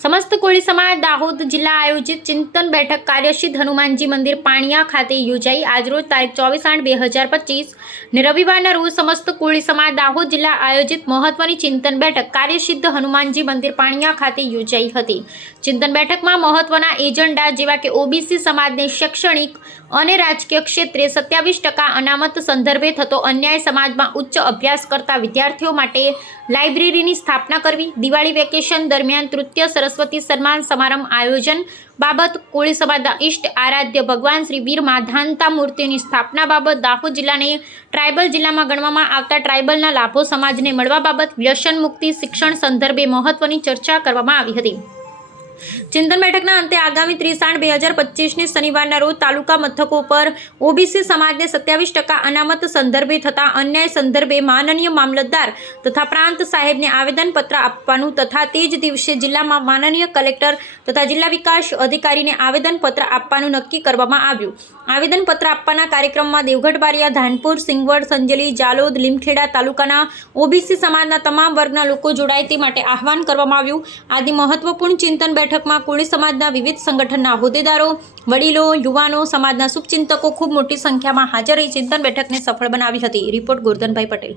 સમસ્ત કોળી સમાજ દાહોદ જિલ્લા આયોજિત ચિંતન બેઠક કાર્યસિદ્ધ હનુમાનજી મંદિર પાણિયા ખાતે યોજાઈ. આજરોજ તારીખ ચોવીસ આઠ બે હજાર પચીસ ને રવિવારના રોજ સમસ્ત કોળી સમાજ દાહોદ જિલ્લા આયોજિત મહત્વની ચિંતન બેઠક કાર્યસિદ્ધ હનુમાનજી મંદિર પાણિયા ખાતે યોજાઈ હતી. ચિંતન બેઠકમાં મહત્વના એજન્ડા જેવા કે ઓબીસી સમાજને શૈક્ષણિક અને રાજકીય ક્ષેત્રે સત્યાવીસ ટકા અનામત સંદર્ભે થતો અન્યાય સમાજમાં ઉચ્ચ અભ્યાસ કરતા વિદ્યાર્થીઓ માટે લાઇબ્રેરીની સ્થાપના કરવી, દિવાળી વેકેશન દરમિયાન તૃતીય સરસ્વતી સન્માન સમારંભ આયોજન બાબત કોળી સમાજના ઇષ્ટ આરાધ્ય ભગવાન શ્રી વીર માધાનતા મૂર્તિની સ્થાપના બાબત દાહોદ જિલ્લાને ટ્રાઇબલ જિલ્લામાં ગણવામાં આવતા ટ્રાઇબલના લાભો સમાજને મળવા બાબત વ્યસન મુક્તિ શિક્ષણ સંદર્ભે મહત્વની ચર્ચા કરવામાં આવી હતી. ચિંતન બેઠકના અંતે આગામી ત્રીસાણ બે હજાર પચીસની શનિવારના રોજ તાલુકા મથકો પર ઓબીસી સમાજને સત્યાવીસ ટકા અનામત સંદર્ભે થતા અન્યાય સંદર્ભે માનનીય મામલતદાર તથા પ્રાંત સાહેબને આવેદનપત્ર આપવાનું તથા તે જ દિવસે જિલ્લામાં માનનીય કલેક્ટર તથા જિલ્લા વિકાસ અધિકારીને આવેદનપત્ર આપવાનું નક્કી કરવામાં આવ્યું. આવેદનપત્ર આપવાના કાર્યક્રમમાં દેવગઢ બારિયા ધાનપુર, સિંગવડ, સંજલી, જાલોદ, લીમખેડા તાલુકાના ઓબીસી સમાજના તમામ વર્ગના લોકો જોડાય તે માટે આહવાન કરવામાં આવ્યું. આદિ મહત્વપૂર્ણ ચિંતન બેઠકમાં કોળી સમાજના વિવિધ સંગઠનના હોદ્દેદારો, વડીલો, યુવાનો, સમાજના શુભચિંતકો ખૂબ મોટી સંખ્યામાં હાજર રહી ચિંતન બેઠકને સફળ બનાવી હતી. રિપોર્ટ ગોરધનભાઈ પટેલ.